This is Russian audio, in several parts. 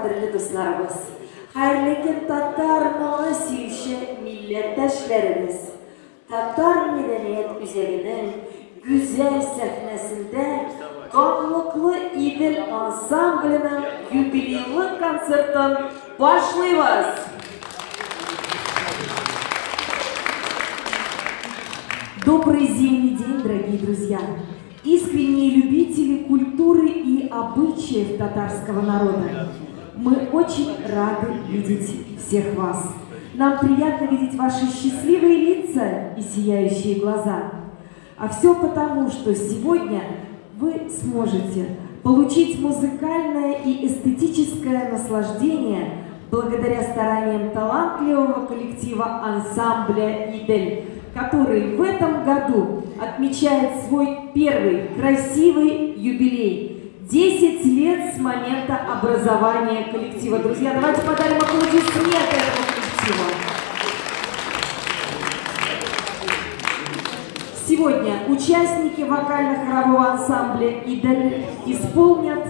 қадірлі достарымыз, қайырлы кен татар мұны сүйші милләттәшләріміз. Татар мәдәният үзәгенең güzel сәхнәсендә Канлыклы Идел ансамблінің юбилейлы концертын башлыйбыз. Добрый зимний день, дорогие друзья! Искренние любители культуры и обычаев татарского народа. Мы очень рады видеть всех вас. Нам приятно видеть ваши счастливые лица и сияющие глаза. А все потому, что сегодня вы сможете получить музыкальное и эстетическое наслаждение благодаря стараниям талантливого коллектива ансамбля «Идель», который в этом году отмечает свой первый красивый юбилей. 10 лет с момента образования коллектива. Друзья, давайте подарим аплодисменты этому коллективу. Сегодня участники вокально-хорового ансамбля «Идель» исполнят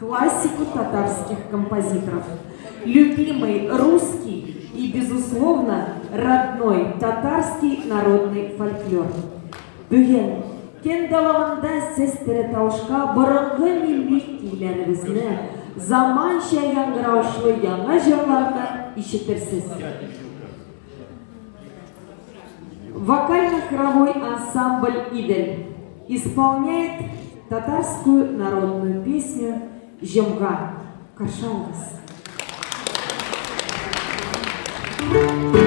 классику татарских композиторов. Любимый русский и, безусловно, родной татарский народный фольклор. Бүген кен далавында сез тере тауышка борынгы милли көйләребезне, заманча яңгыраушлы яңа җырларны ишетерсез. Вокально-хоровой ансамбль «Идель» исполняет татарскую народную песню «Җомга». Каршалгыз. Thank you.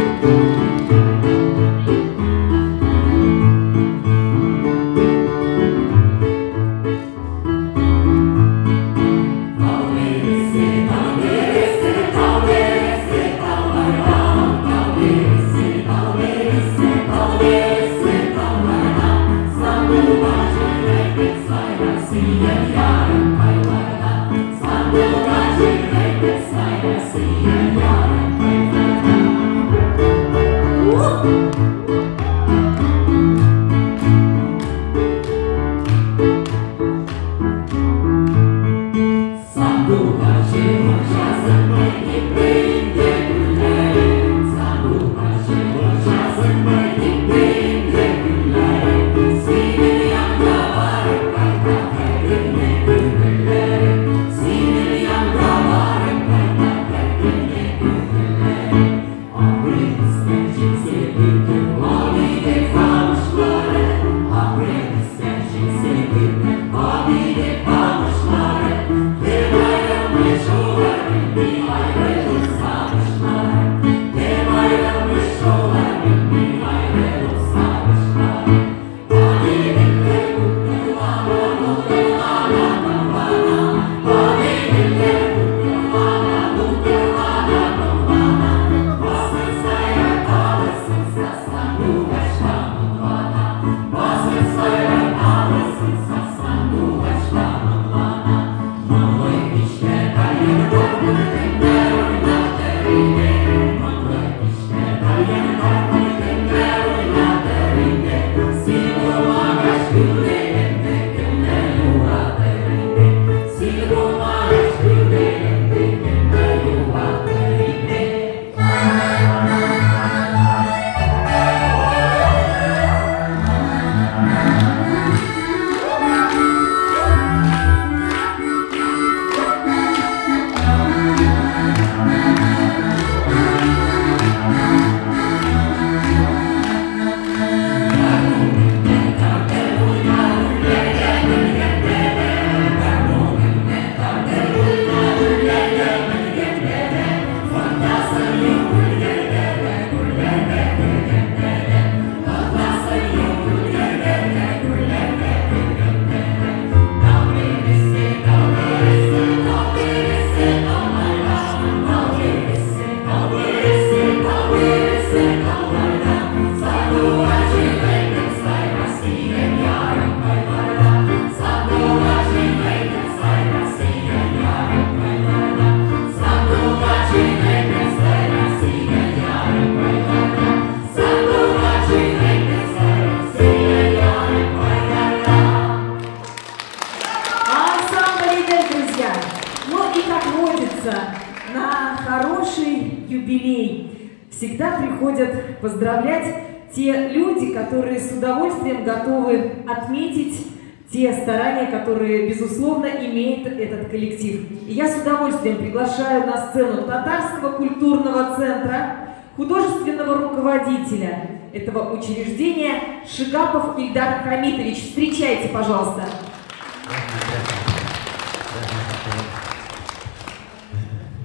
юбилей всегда приходят поздравлять те люди, которые с удовольствием готовы отметить те старания, которые, безусловно, имеет этот коллектив. И я с удовольствием приглашаю на сцену Татарского культурного центра художественного руководителя этого учреждения Шигапов Ильдар Хамитович. Встречайте, пожалуйста.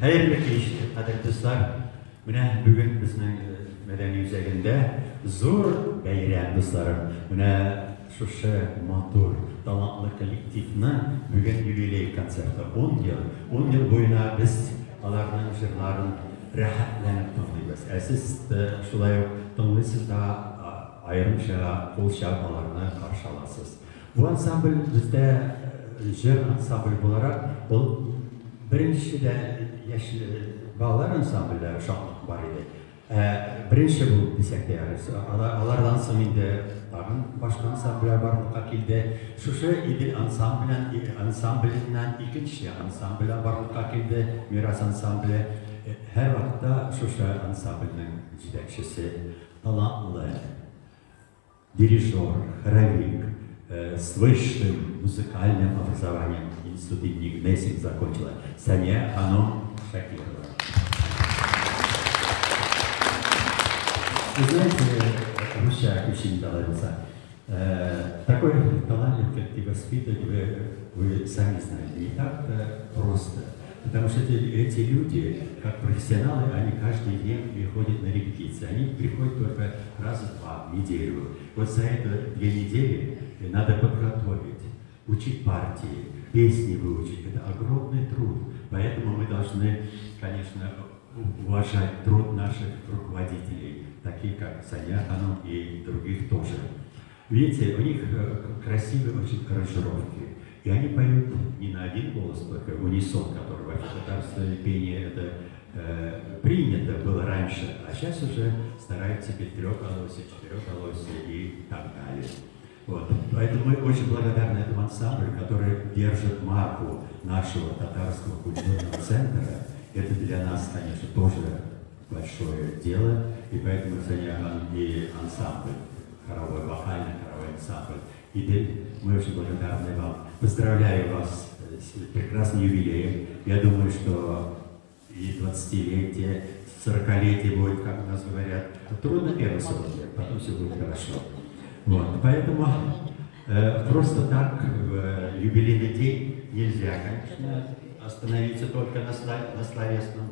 Hayırlı keyifli dostlar, bugün bizning madaniy yuzagida zo'r bayram dostlarim. Buna şuşa motor, talantlı kollektivni bugün yubiley konserti 10 yıl boyuna biz alarning jırlarini rahatlanib tinglaymiz. Siz shulay tinglaysiz da ayrimcha qo'l sharqalarini qarshi olasiz. Bu ansambl bizda jir ansambl bo'larak birinchida yoshli bolalar ansambllari shohlik bor edi. Birinchi bu desak deymiz. Alardan so'ng endi tag'in boshqa ansamblllar borliqqa keldi. Shusha idil ansamblidan ikkinchi ansambl borliqqa keldi. Miras ansambli. Her vaqtda shusha ansamblning yetakchisi, talantli дирижер, хоровик, с высшим музыкальным образованием, институт имени Гнесин закончила, Сания Ханом Шакирова. Вы знаете, Руся очень талантливая. Такой талант, как ты воспитывать, вы сами знаете, не так просто. Потому что эти люди, как профессионалы, они каждый день приходят на репетиции. Они приходят только раза-два в неделю. Вот за это 2 недели надо подготовить, учить партии, песни выучить. Это огромный труд. Поэтому мы должны, конечно, уважать труд наших руководителей, таких как Сания Ханом и других тоже. Видите, у них красивые очень аранжировки. И они поют не на один голос, только унисон, который вообще татарское пение это принято было раньше, а сейчас уже стараются петь 3-голосие, 4-голосие и так далее. Вот. Поэтому мы очень благодарны этому ансамблю, который держит марку нашего татарского культурного центра. Это для нас, конечно, тоже большое дело, и поэтому Саняхан и ансамбль, хоровой, вокальный хоровой ансамбль. И мы очень благодарны вам. Поздравляю вас с прекрасным юбилеем. Я думаю, что и 20-летие, 40-летие будет, как у нас говорят, трудно первый 40 лет, потом все будет хорошо. Вот. Поэтому просто так в юбилейный день нельзя, конечно, остановиться только на словесном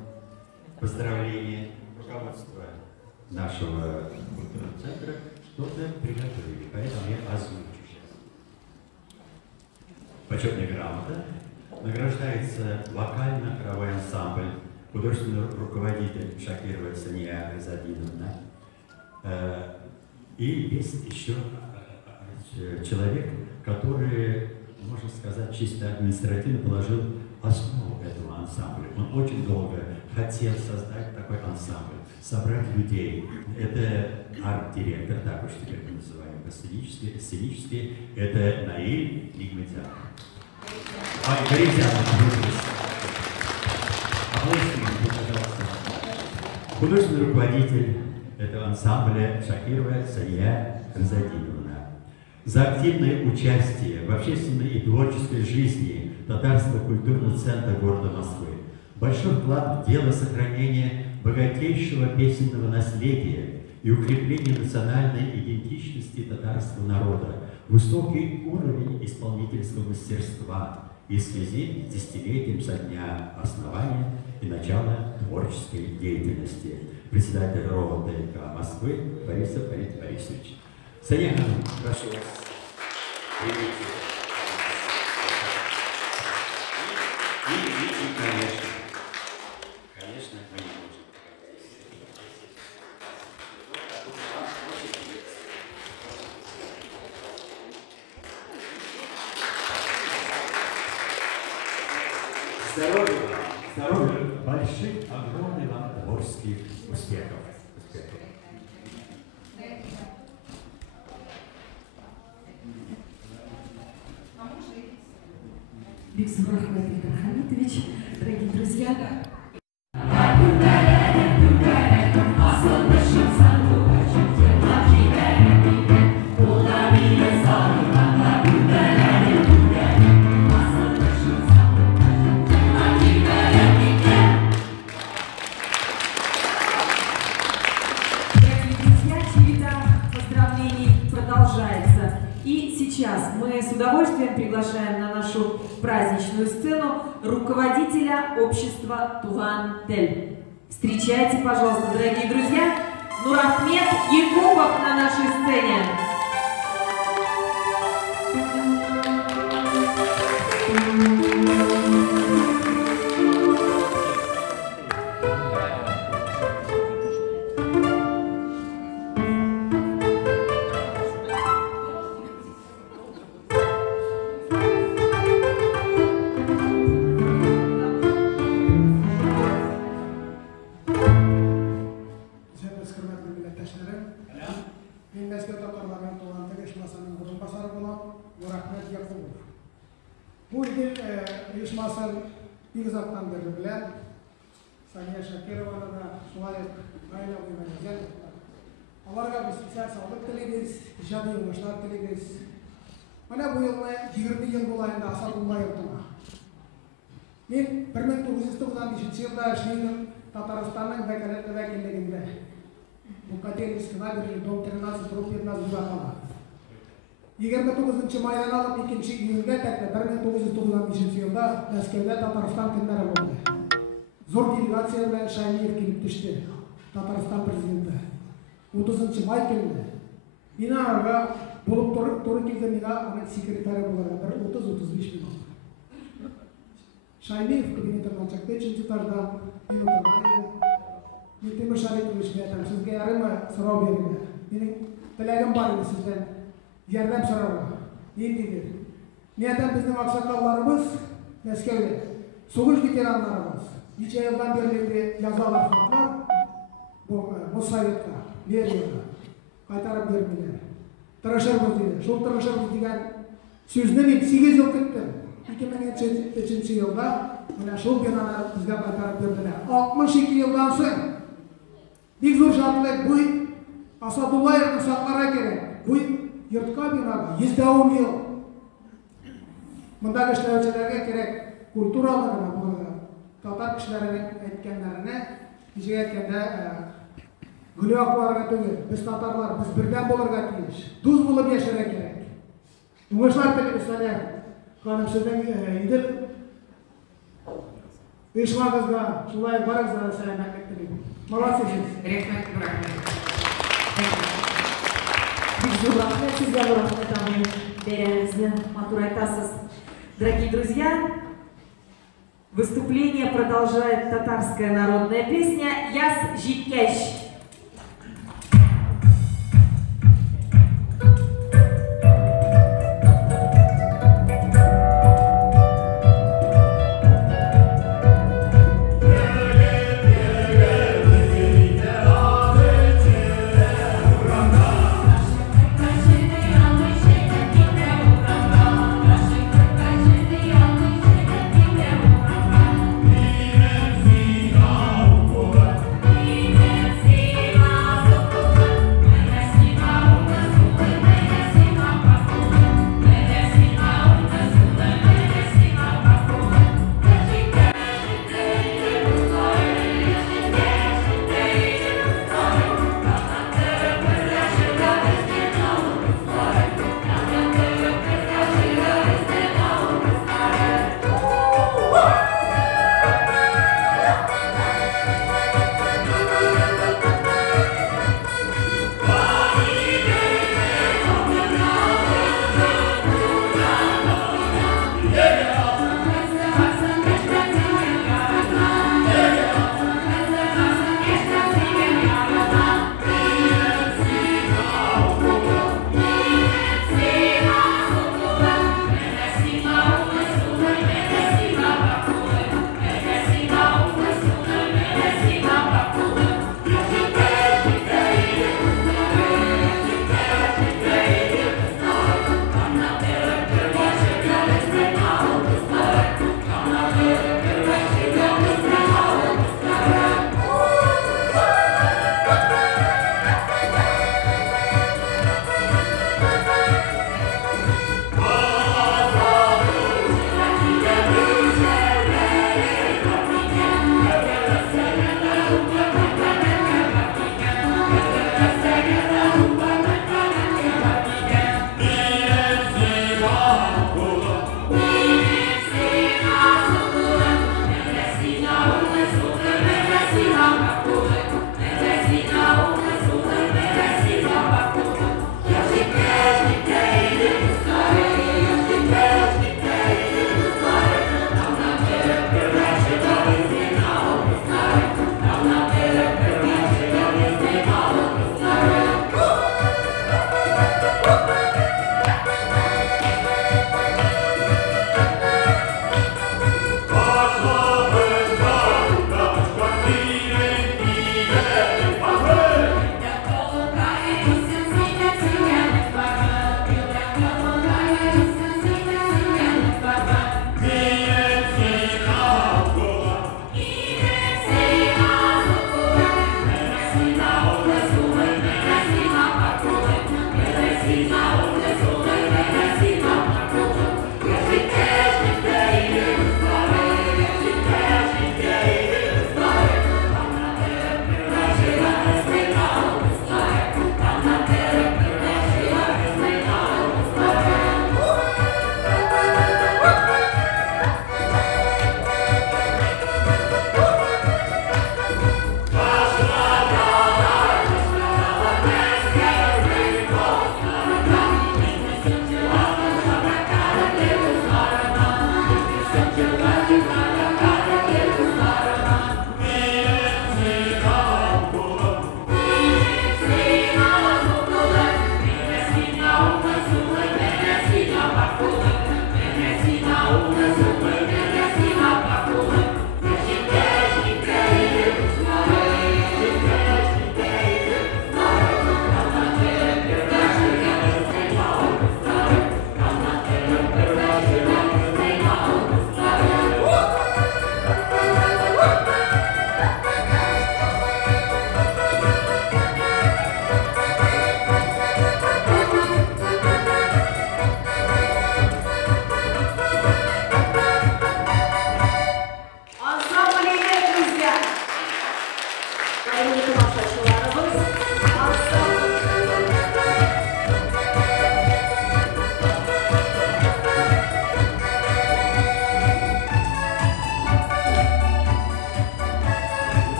поздравлении руководства нашего культурного центра, что-то приготовили. Поэтому я озвучу. Почетная грамота. Награждается вокально-хоровой ансамбль, художественный руководитель Шакирова Сания Азадиновна. И есть еще человек, который, можно сказать, чисто административно положил основу этого ансамбля. Он очень долго хотел создать такой ансамбль, собрать людей. Это арт-директор, так уж теперь мы называем сценический, это Наиль Нигматян. Художественный руководитель этого ансамбля Шакирова Сания Разадиновна. За активное участие в общественной и творческой жизни Татарского культурного центра города Москвы. Большой вклад в дело сохранения богатейшего песенного наследия и укрепления национальной идентичности татарского народа, высокий уровень исполнительского мастерства и в связи с десятилетием со дня основания и начала творческой деятельности. Председатель РОВДК Москвы Борисов Борисович. Саня, прошу вас. И, конечно, мы не можем. Здоровья, больших, огромных вам творческих успехов. Биксуров Ильдар Хамитович, дорогие друзья. приглашаем на нашу праздничную сцену руководителя общества Туган-Тель. Встречайте, пожалуйста, дорогие друзья, Нурахмет Якупов на нашей сцене. Bu yıl uyuşmasın bir uzaktan beri bilen Saniye Şakirova'na da şuayet ayla uymayacak. Alarga biz güzel sağlık dileriz, icadi yoluşlar dileriz. Bana bu yılda 20 yıl dolayında asal bulma yaptım. Ben 1995 yılda işleydim Tataristan'ın vekaletliğinde. Bu kategorisinden bir doktorinazi, profesörnazi uzakala. 29 maydan alıp 2 iyulga tekrar 1995 yılda Moskvada Tataristan günleri oldu. Zor delegatsiya bilen Şaymiyev kelip düştü. Tataristan prezidenti. 30 may keldi. Meni arga bulup to'g'ri keldi meni ana sekretari bo'larga 30-35 minut. Şaymiyev kabinetidan chiqdi, 3-etajdan men o'tirdim. Men Temur Sharipovich aytaman, sizga yarim so'rov bering. Mening tilagim bor edi sizdan. Yardam so'radi. Ne dedi? Niyadan bizning aksaklarimiz Moskvada so'g'ish veteranlarimiz. Necha yildan beri yozalar xatlar bu Mossayetga, Beriyaga qaytarib berdilar. Tirishamiz dedi. Shu tirishamiz degan so'zni men 8 yil kutdim. 2003 yilda mana shu binoni bizga qaytarib berdilar. 62 yildan so'ng bir zo'r shartlar bu Asadullayevni saqlara kerak. Bu yurtqa binoga 110 yil. Bundagi ishlovchilarga kerak kulturalarni bo'ladi. Tatar kishilarining aytganlarini ichiga aytganda gunohlarga tugul. Biz tatarlar, biz birdan bo'larga tiyilish. Do'st bo'lib yashashga kerak. Uyg'urlar tilida xonim sizning idil ishmag'izga shulay barakzada salamat aytdim. Молодец. Рахмет, рахмет. Sizga rahmetimni beramizni ma'qul aytasiz. Дорогие друзья, выступление продолжает татарская народная песня «Яс Житкеш». See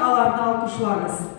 аларны алкышларыз.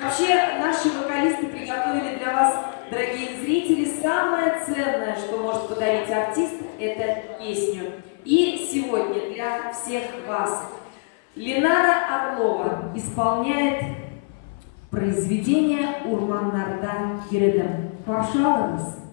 Вообще, наши вокалисты приготовили для вас, дорогие зрители, самое ценное, что может подарить артист, это песню. И сегодня для всех вас Ленара Орлова исполняет произведение Урманнарда Гередем. Пожалуйста.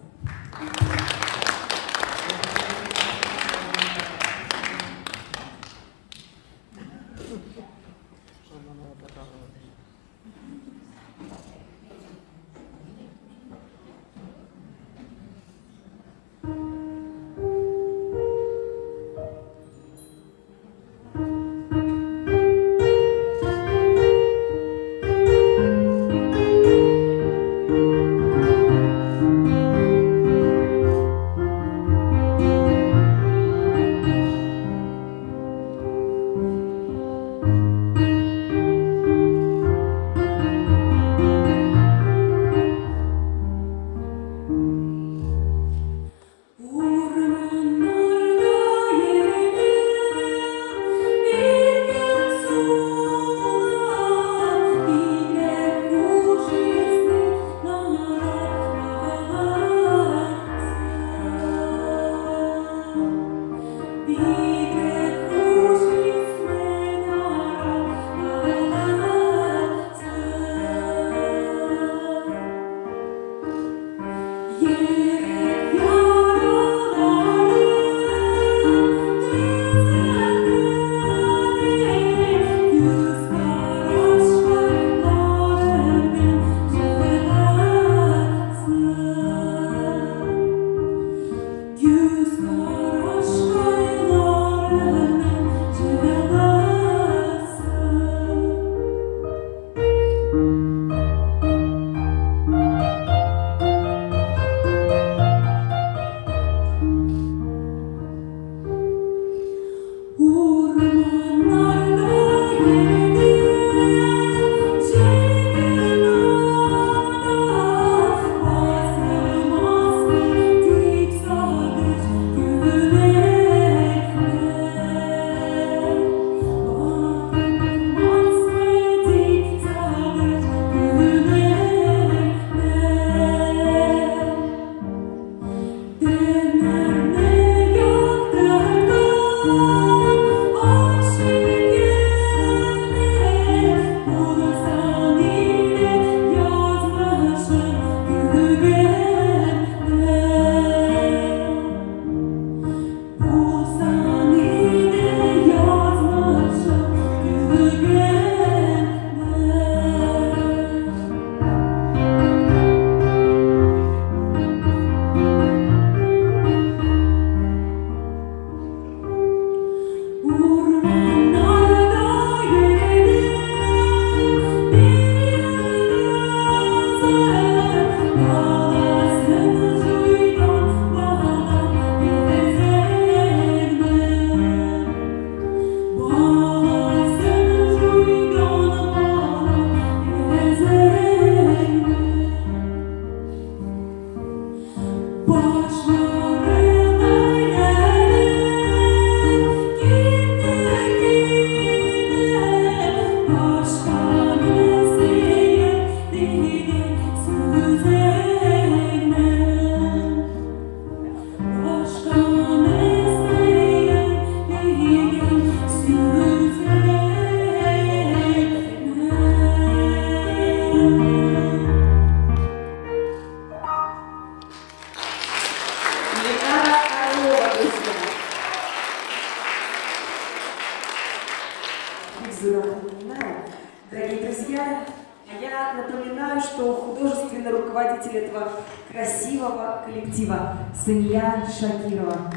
этого красивого коллектива Сания Шакирова.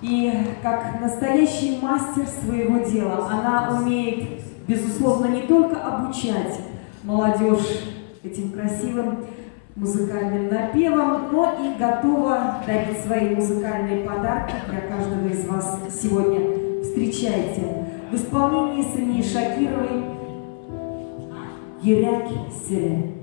И как настоящий мастер своего дела, она умеет, безусловно, не только обучать молодежь этим красивым музыкальным напевом, но и готова дарить свои музыкальные подарки для каждого из вас сегодня. Встречайте в исполнении Сани Шакировой «Йөрәк сере».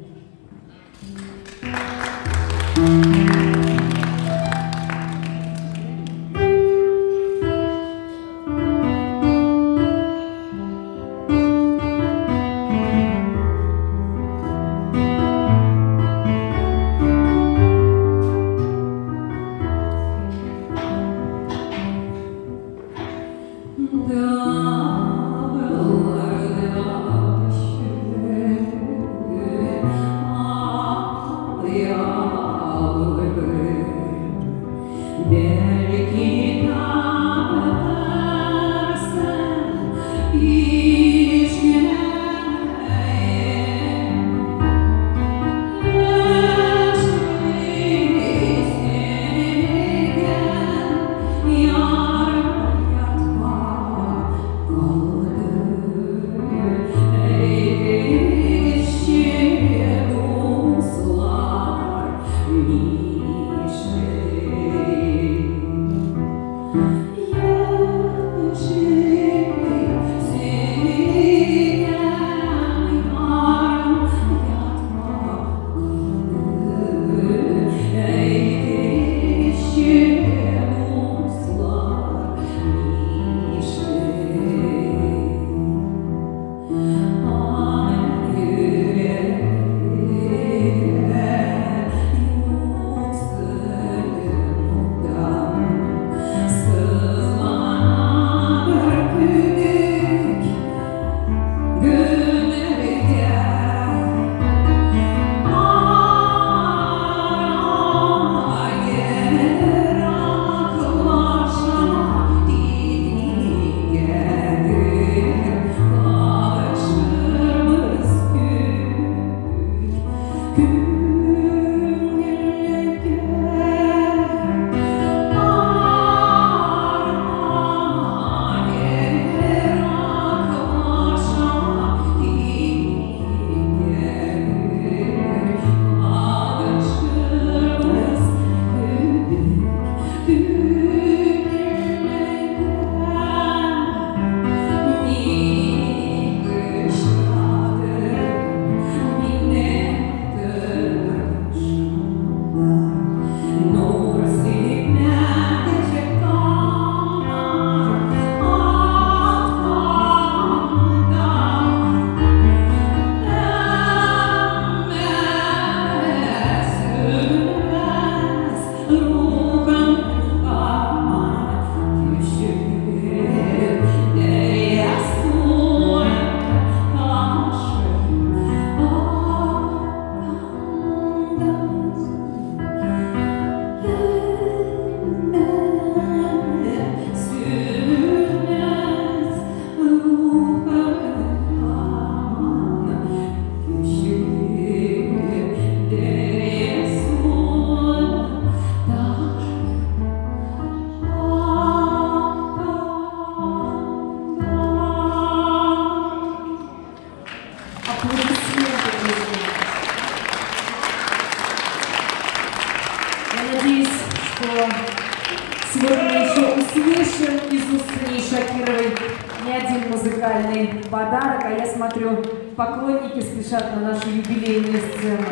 Сегодня мы еще услышим из уст Сани Шакировой не один музыкальный подарок, а я смотрю, поклонники спешат на нашу юбилейную сцену.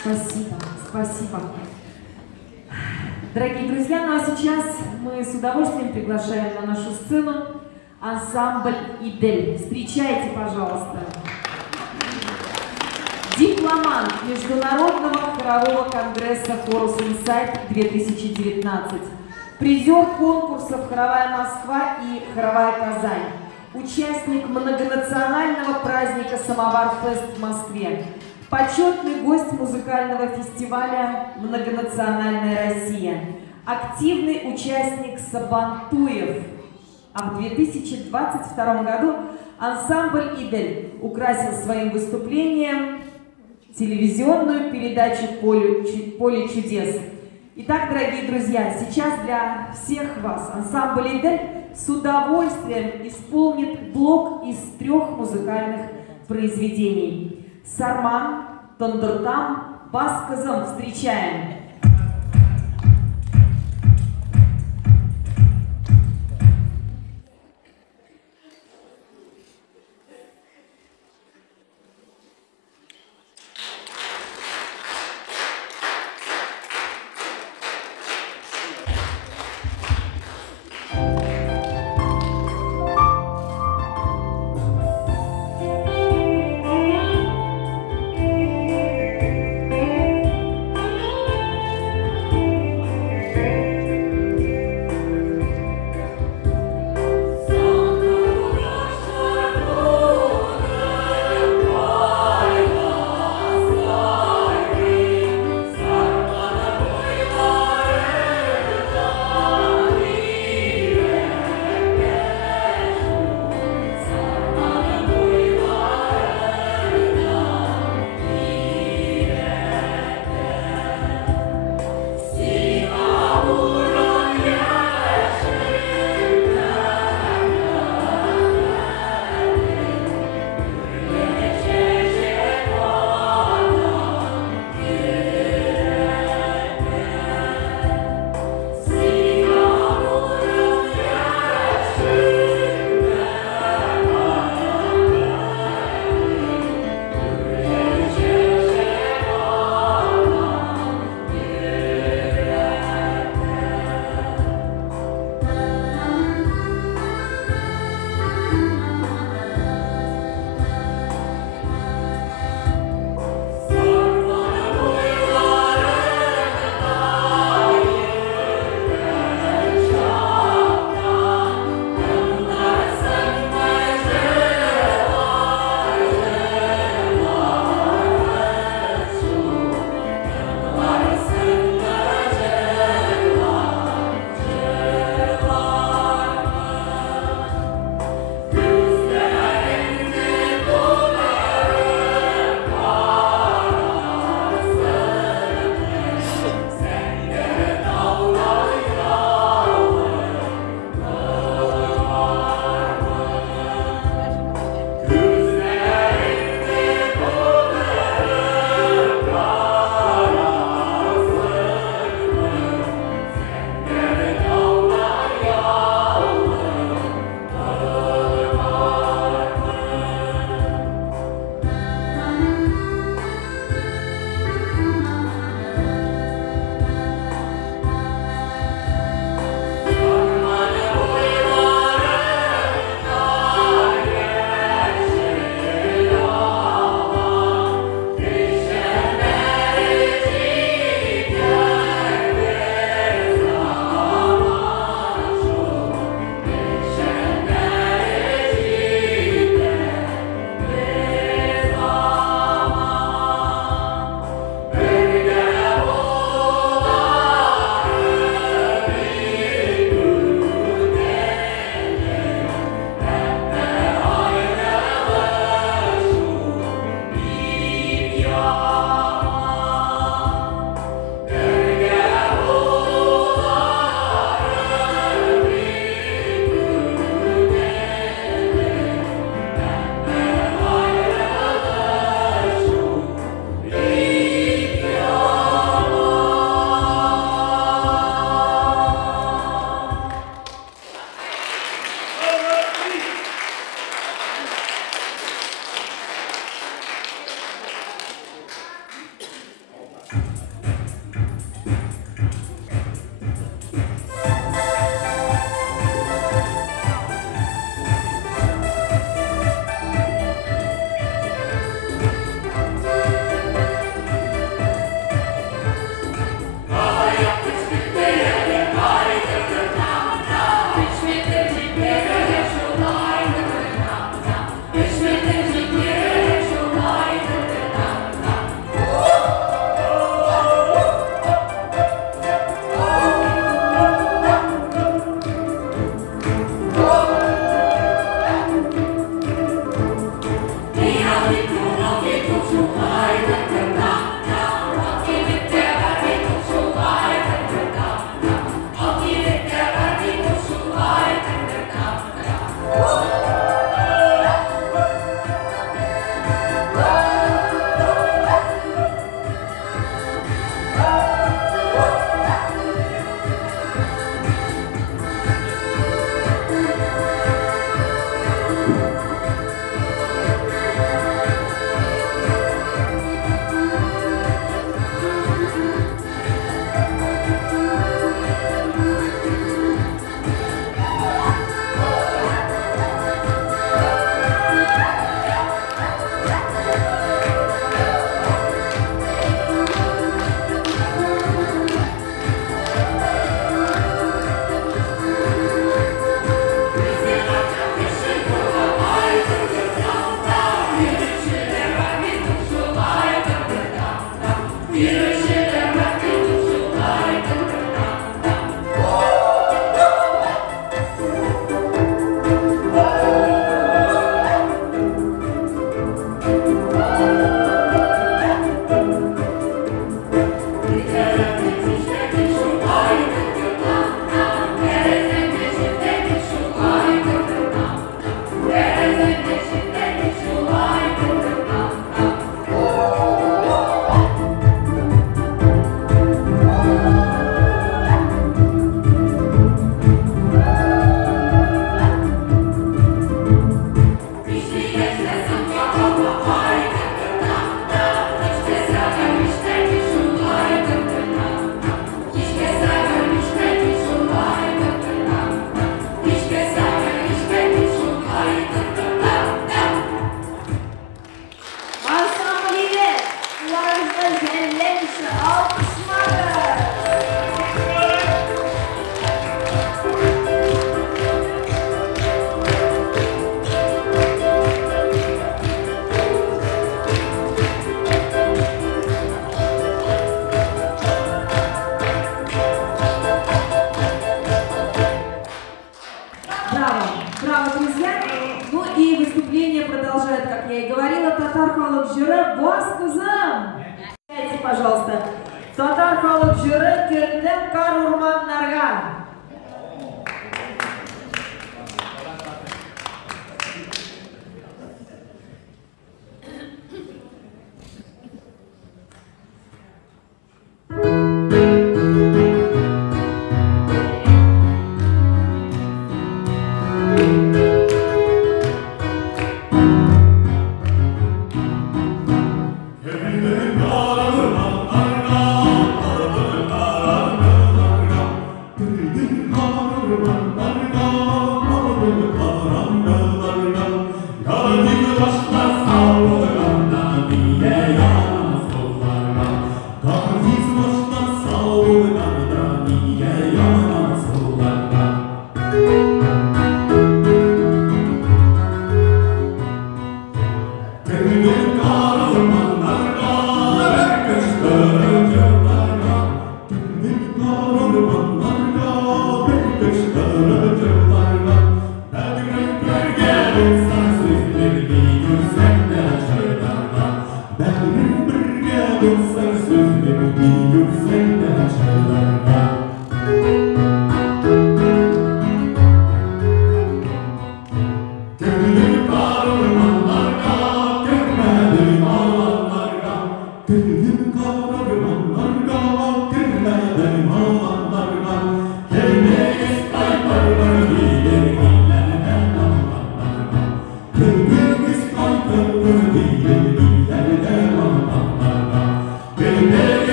Спасибо, спасибо. Дорогие друзья, ну а сейчас мы с удовольствием приглашаем на нашу сцену ансамбль «Идель». Встречайте, пожалуйста. Дипломант Международного хорового конгресса «Хорус Инсайт» 2019. Призер конкурсов «Хоровая Москва» и «Хоровая Казань». Участник многонационального праздника «Самовар-фест» в Москве. Почетный гость музыкального фестиваля «Многонациональная Россия». Активный участник Сабантуев. А в 2022 году ансамбль «Идель» украсил своим выступлением телевизионную передачу «Поле чудес». Итак, дорогие друзья, сейчас для всех вас ансамбль «Эдель» с удовольствием исполнит блок из 3 музыкальных произведений. Сарман, Тондортам, Басказом встречаем.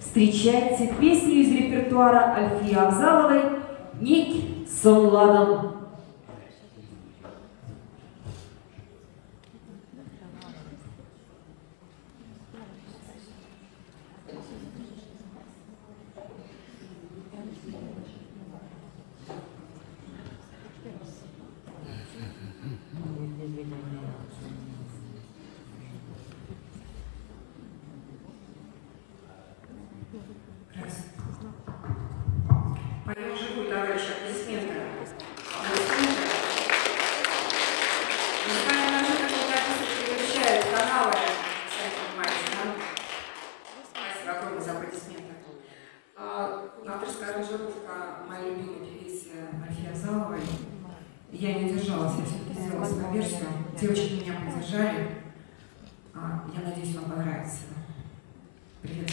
Встречайте песню из репертуара Альфии Авзаловой «Ник сон ладом». Поем живую, товарищи, аплодисменты. Музыкальная наживка прекращает каналы, сами понимаете, да? Спасибо огромное за аплодисменты. Авторская аранжировка моей любимой певицы Альфии Авзаловой. Я не удержалась, я все-таки сделала свою версию. Девочки меня поддержали. Я надеюсь, вам понравится. Привет.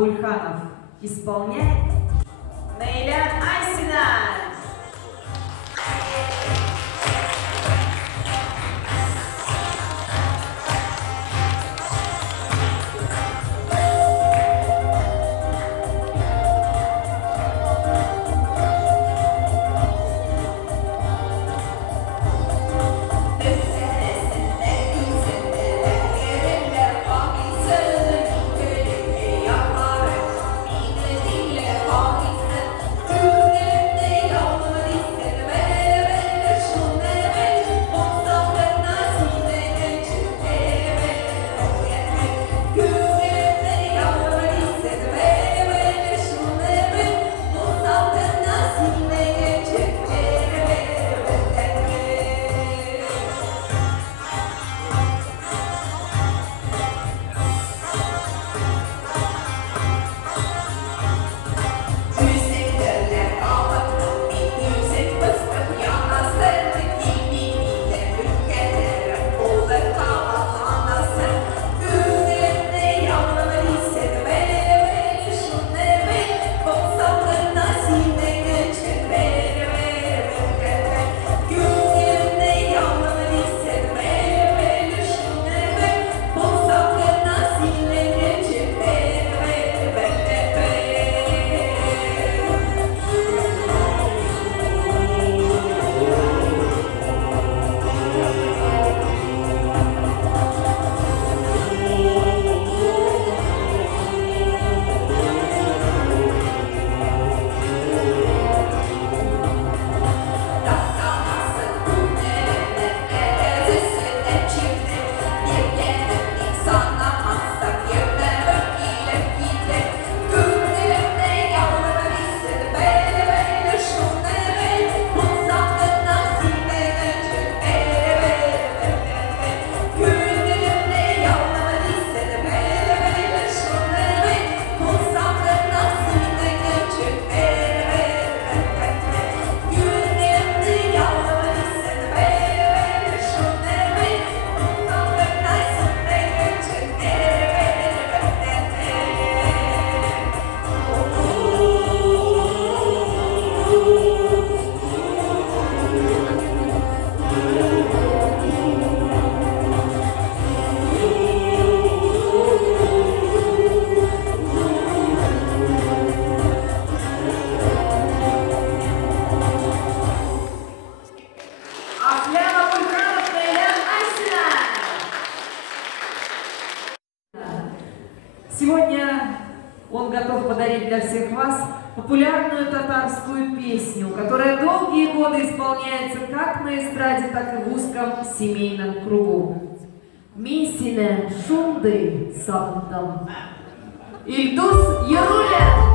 Абульханов исполняет Нейля Айсина. Сегодня он готов подарить для всех вас популярную татарскую песню, которая долгие годы исполняется как на эстраде, так и в узком семейном кругу. Мисине шунды сабдам. Ильдус Яруля.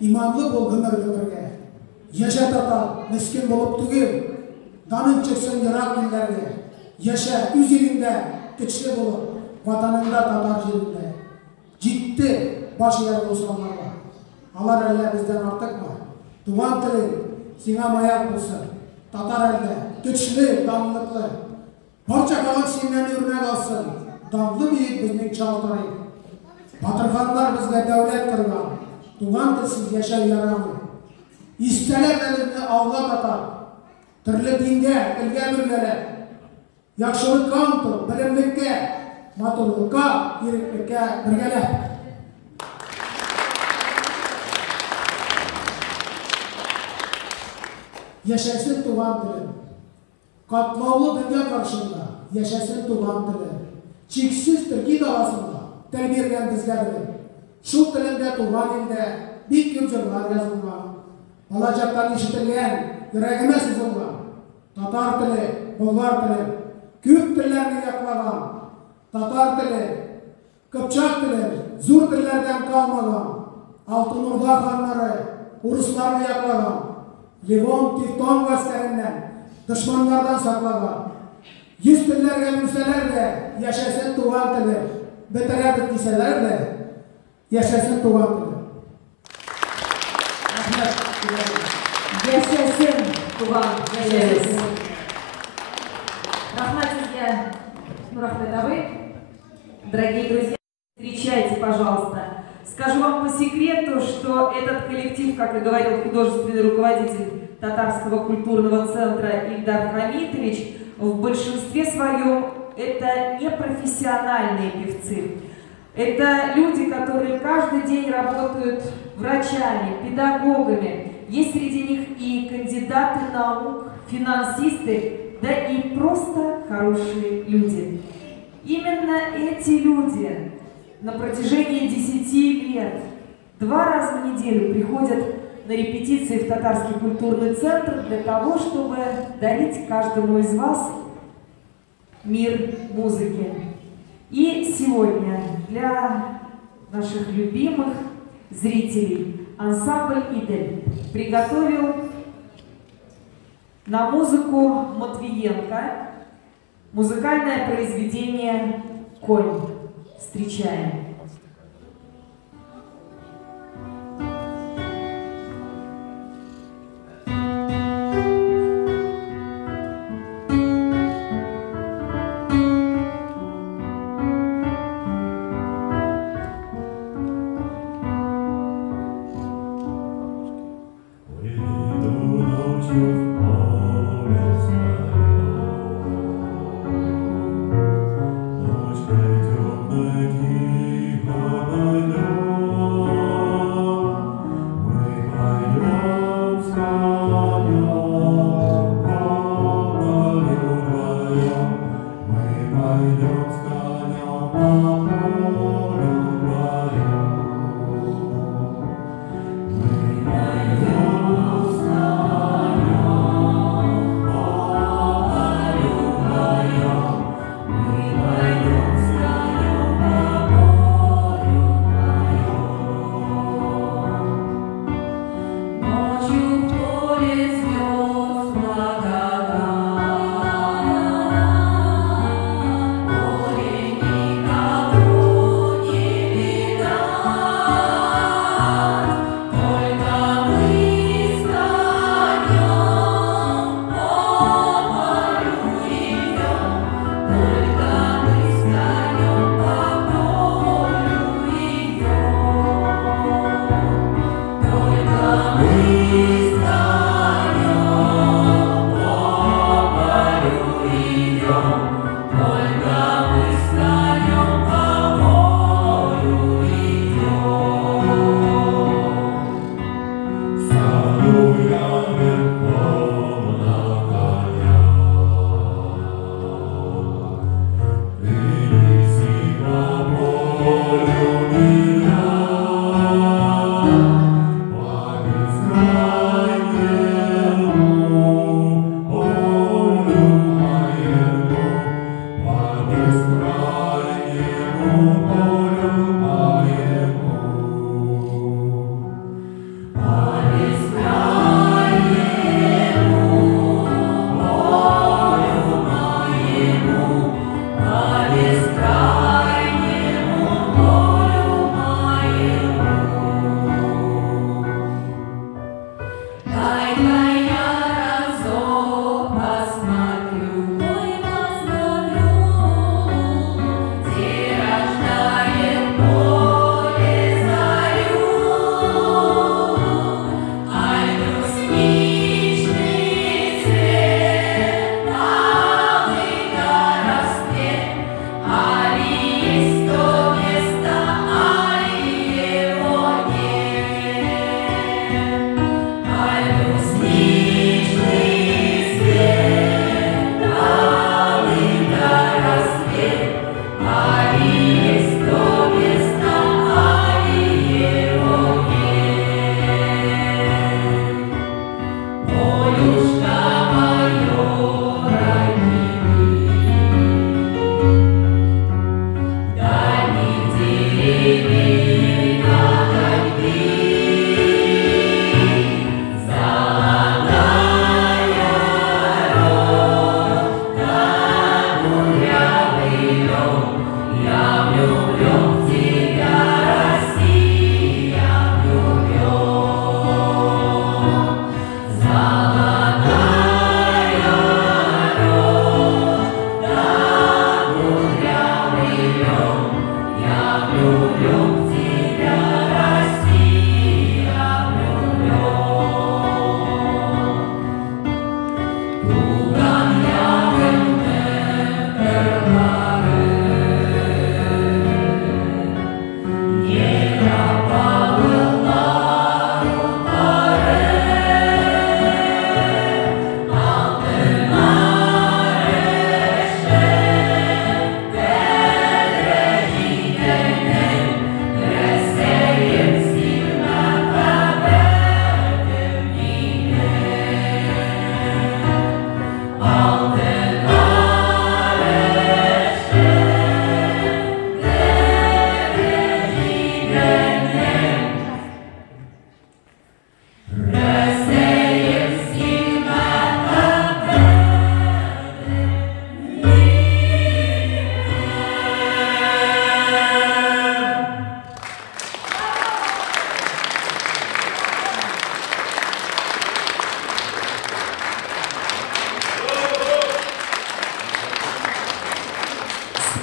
İmanlı bol ömürge, yaşa tata, meskin bolup tügül, danın çıksın yırak illerge, yaşa üz ilinde, güçlü bolup, vatanında tatar yerinde, ciddi baş yer olsanlarla, alar elle bizden artık mı? Duman tili, sina mayak bulsun, tatar elle, güçlü, damlıklı, parça kalık senden ürüne kalsın, damlı büyük bizden çaltayı, batırganlar bizde devlet kırgan, tuğan tilsiz yaşa yaramı. İsteler elimde avlat atar. Türlü dinge, ilge bürgeler. Yakşılıkka antı, bilimlikke, matulukka, iriklikke birgeler. Yaşasın tuğan dilim. Katlavlı dünya karşında yaşasın tuğan dilim. Çiksiz Türkiye davasında tel birgen bizlerdir. Şu tilinde tuğan ilde bir kültürler yazılgan. Alacaktan işitilgen, yüreğime sızılgan. Tatar tili, Bulgar tili, Kürt tillerini yaklagan. Tatar tili, Kıpçak tili, Zur tillerden kalmagan. Altın Urda hanları, Uruslarını yaklagan. Livon, Tifton gazetelerinden, düşmanlardan saklagan. Yüz tillerge mülseler de yaşasın tuğan tili. Bitiredik liseler de yaşasın tuğan tili. Yaşasın туған жерлеріміз. Рахмат сізге, Нұрахмет абай. Дорогие друзья, встречайте, пожалуйста. Скажу вам по секрету, что этот коллектив, как и говорил художественный руководитель Татарского культурного центра Ильдар Хамитович, в большинстве своем это не профессиональные певцы. Это люди, которые каждый день работают врачами, педагогами. Есть среди них и кандидаты наук, финансисты, да и просто хорошие люди. Именно эти люди на протяжении 10 лет 2 раза в неделю приходят на репетиции в Татарский культурный центр для того, чтобы дарить каждому из вас мир музыки. И сегодня для наших любимых зрителей ансамбль «Идель» приготовил на музыку Матвиенко музыкальное произведение «Конь». Встречаем.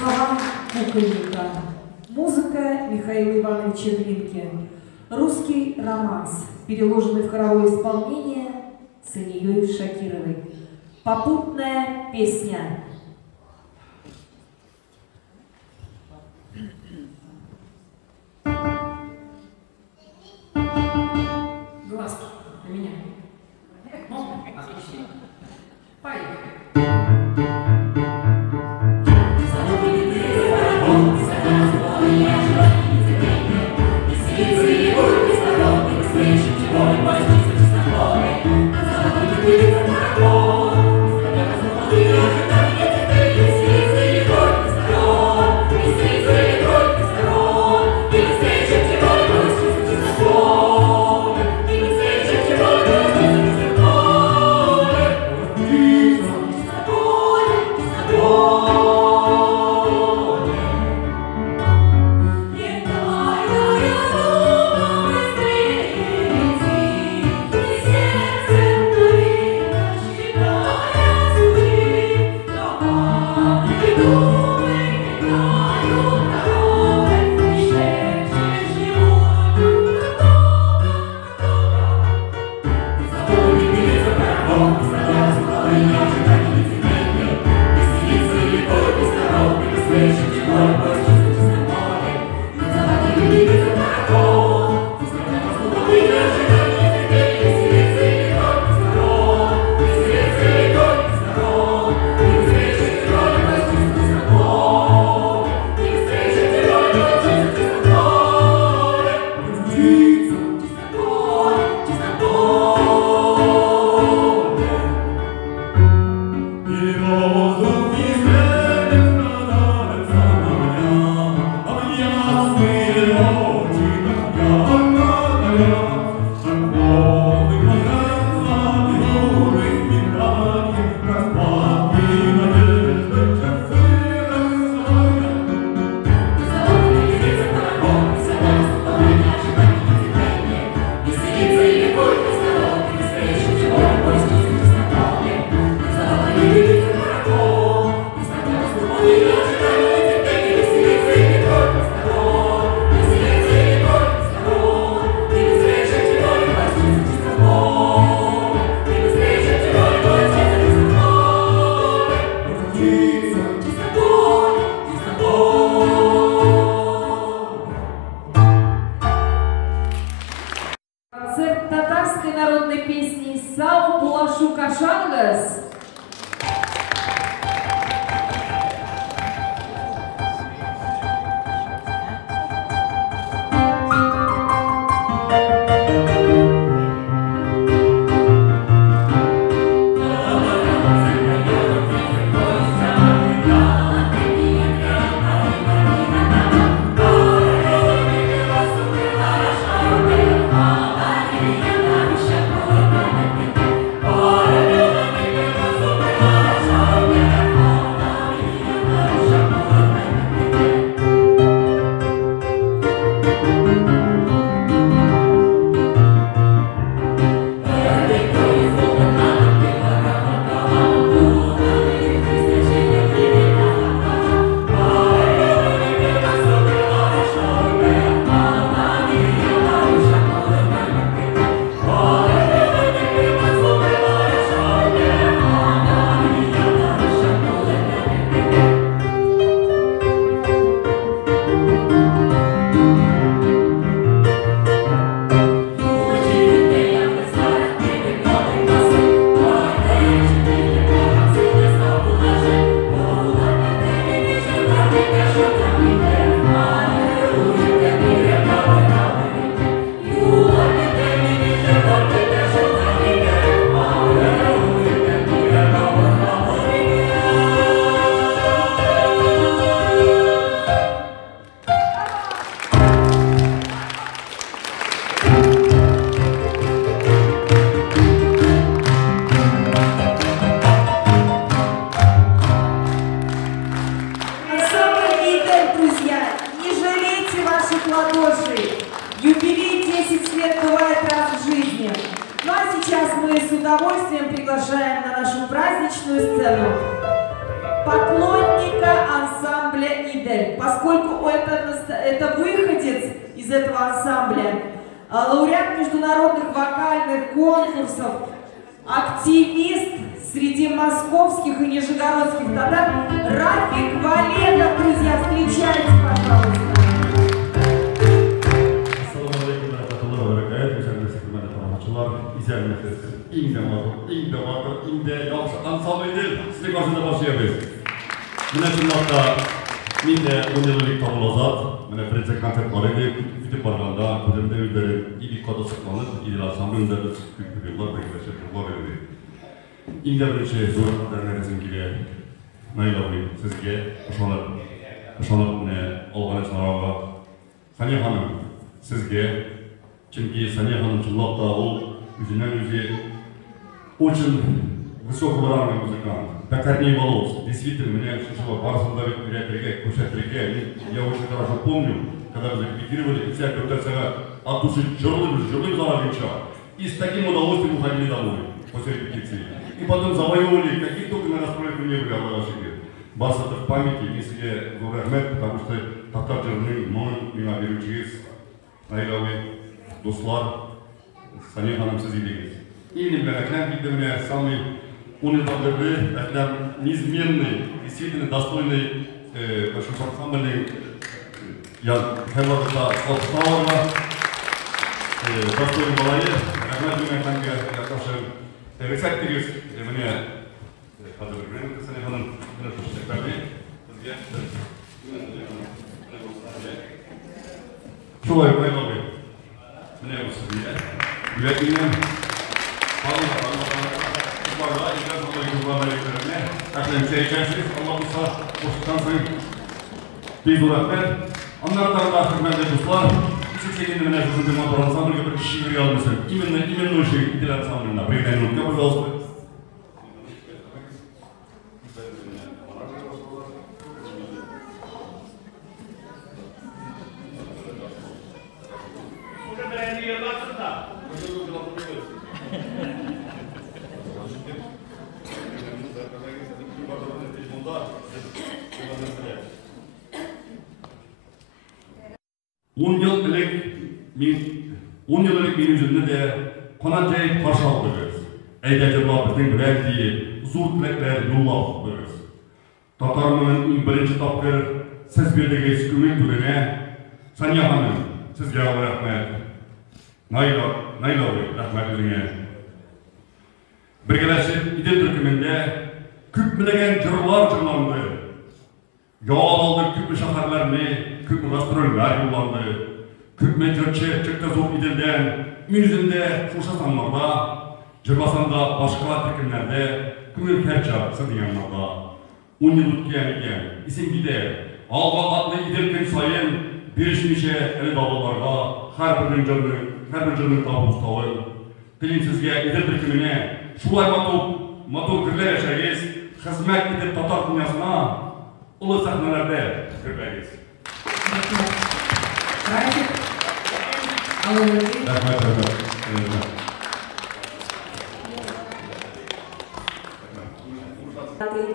словам кукольника. Музыка Михаила Ивановича Глинки. Русский романс, переложенный в хоровое исполнение Санией Шакировой. Попутная песня. Глаз на меня. Можно? Отлично. Поехали. Концерт татарской народной песни «Сау Пулашу Кашангас». Юбилей 10 лет бывает раз в жизни. Ну а сейчас мы с удовольствием приглашаем на нашу праздничную сцену поклонника ансамбля Солидель, поскольку это выходец из этого ансамбля, лауреат международных вокальных конкурсов, активист среди московских и нижегородских татар Рафик Валетов, друзья, встречайте, пожалуйста. Mene birinci konsert olaydı, kütüp barlığında, kudurumda yüzleri iyi kodu sıklanıp, iyi asamblığında da kütüpürüyorlar, bekleşir, yıllar öyle. İnde birinci zorluklarına resim gibi, naylavi, sizge, aşalıp olğanı çınarava. Saniye Hanım, sizge, çünkü Saniye Hanım çınlaqda o yüzünden yüzü очень высокоуровневый музыкант. Докорней волос. Действительно, меня шишало барсында я очень хорошо помню, когда мы репетировали, и вся репетиция от души жерлым зала венчал. И с таким удовольствием уходили домой после репетиции. И потом завоевывали, какие только на настройку не были, Аллах Ашике. Бас это в памяти, если Зурахмет, потому что татар жерлым, мой, меня беручиес, Найлавы, Дуслар, Сания Ханым Сазидегиз. Именно Аклям Гидемне самый универсальный, Аклям неизменный, действительно достойный нашего ансамбля. Я хотел бы отславлять достойный балае. Аклям Гидемне, я тоже рецепторист, мне подобрали, Сания Ханым, Шулай Байловы, мне усадили. Он yıllık benim yüzümde de konacayip karşı aldırırız. Eydəcirlar bizden verdiği zor tilekler yolla aldırırız. Tatarımın birinci tapkır siz birliğe sükumet türüne Saniye Hanım sizge rahmet. Naylavi rahmet özüne. Birgeleşip İdil Türkümünde küp bilegen cırlar cırlandı. Yol aldık küp şehirlerini, küp gastroller yollandı. Küpme Türkçe çıktı zor İdil'den, müzinde, Şuşasanlarda, Cırbasan'da, başka Türkümlerde, Kümül Kerçap Sıdiyanlarda. 10 yıl ötken, isim gider, Alba adlı İdil sayın, birişmişe eli davalarda, her bir cırnın tabu ustağı. Dilim sizge İdil Türkümüne, şulay matuk kirler yaşayız, hizmet edip Tatar dünyasına, ulu sahnelerde kirleriz.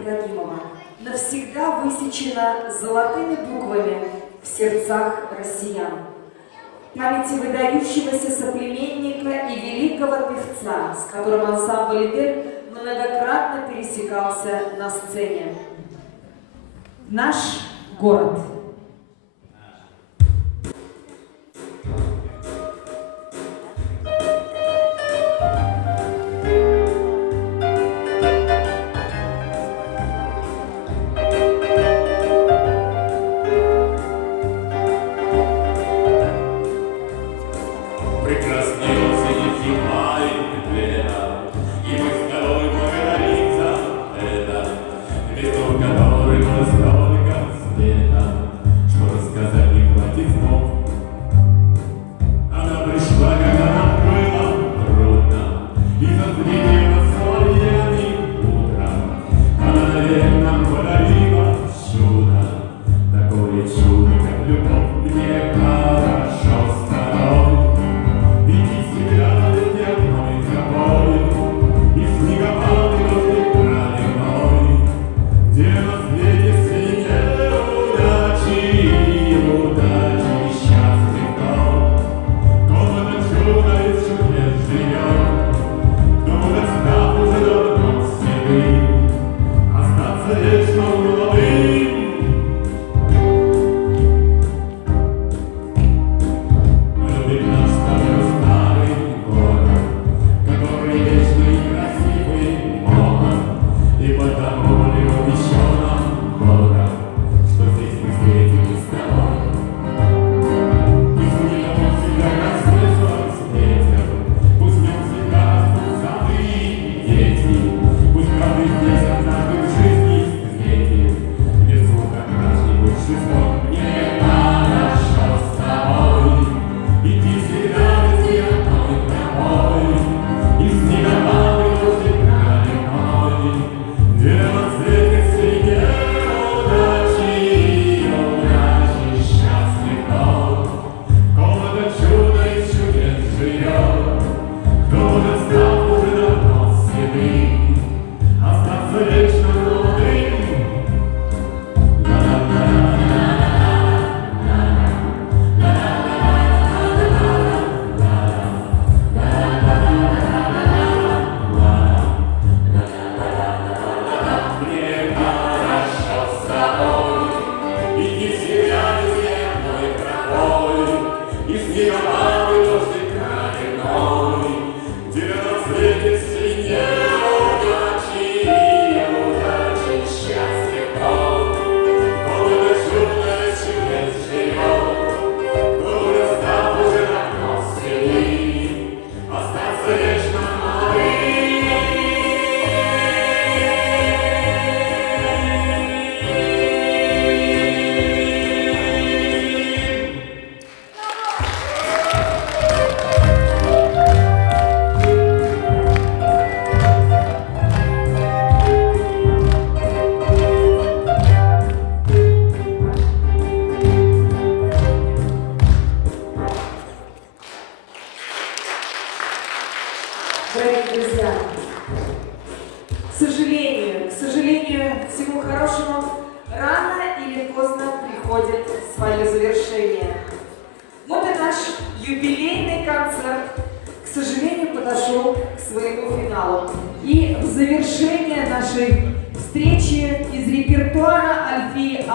Ибрагимова навсегда высечена золотыми буквами в сердцах россиян. Памяти выдающегося соплеменника и великого певца, с которым ансамбль «Идель» многократно пересекался на сцене. Наш город. Где на свете синее удачи.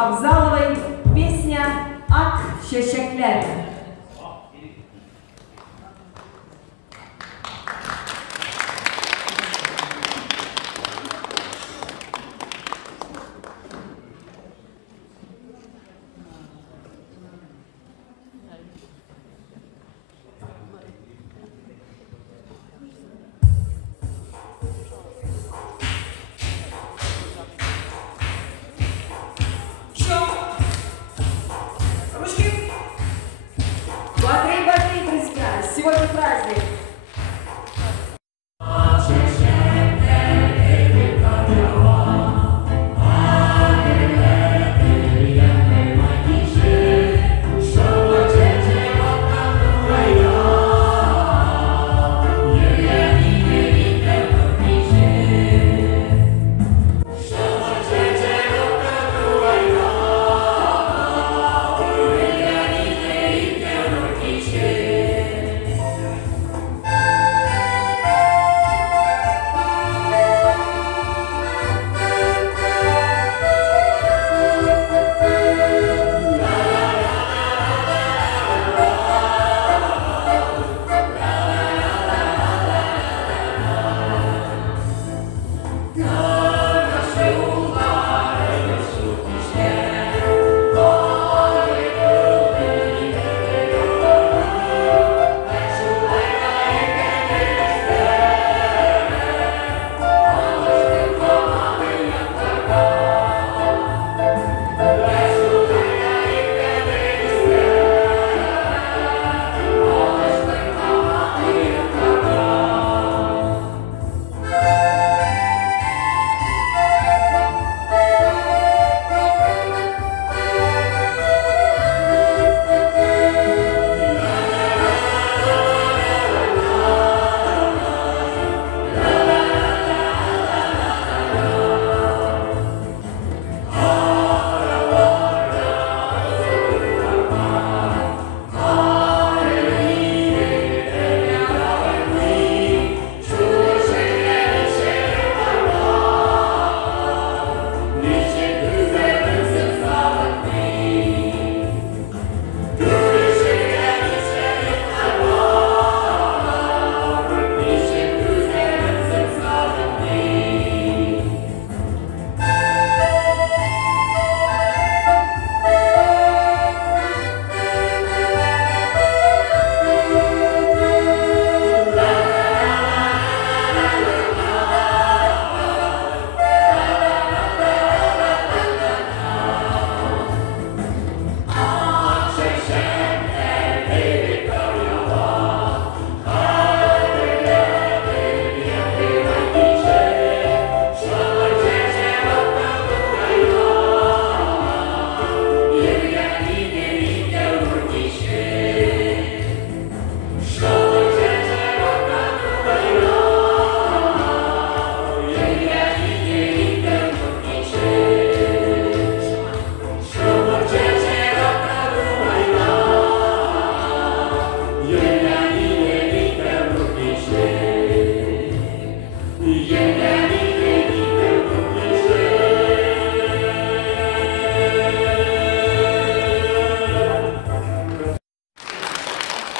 Авзаловой песня «Ак Чечеклер». Сегодня праздник.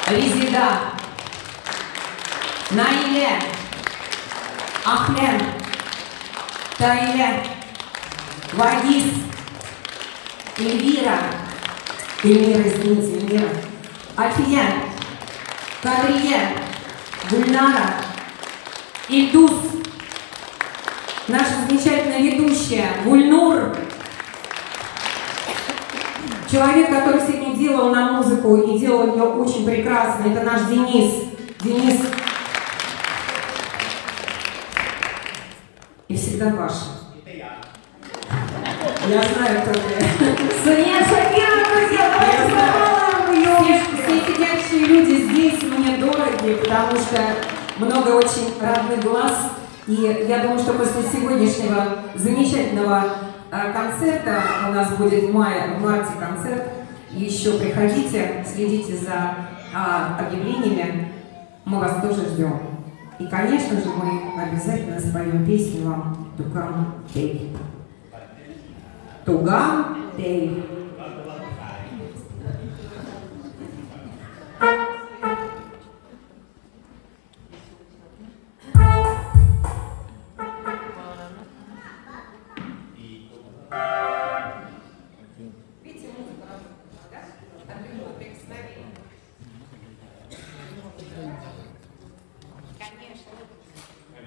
Резида, Наиле, Ахлем, Таиле, Вагис, Эльвира, извините, Эльвира, Альфия, Кадрие, Гульнара, Ильдус, наша замечательная ведущая Гульнур, человек, который сегодня делал нам музыку и делал ее очень прекрасно, это наш Денис. Денис. И всегда ваша. Я знаю, кто ты. Соня Шакирова, друзья, все сидящие люди здесь мне дороги, потому что много очень родных глаз. И я думаю, что после сегодняшнего замечательного концерта, у нас будет в марте концерт, еще приходите, следите за объявлениями, мы вас тоже ждем. И, конечно же, мы обязательно споем песню вам «Дукан Пей». Туган Тейль.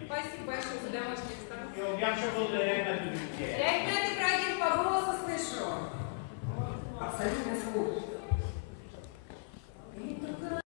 Спасибо большое за домашний ресторан. Я все был Я их на этой программе по голосу слышу. Абсолютно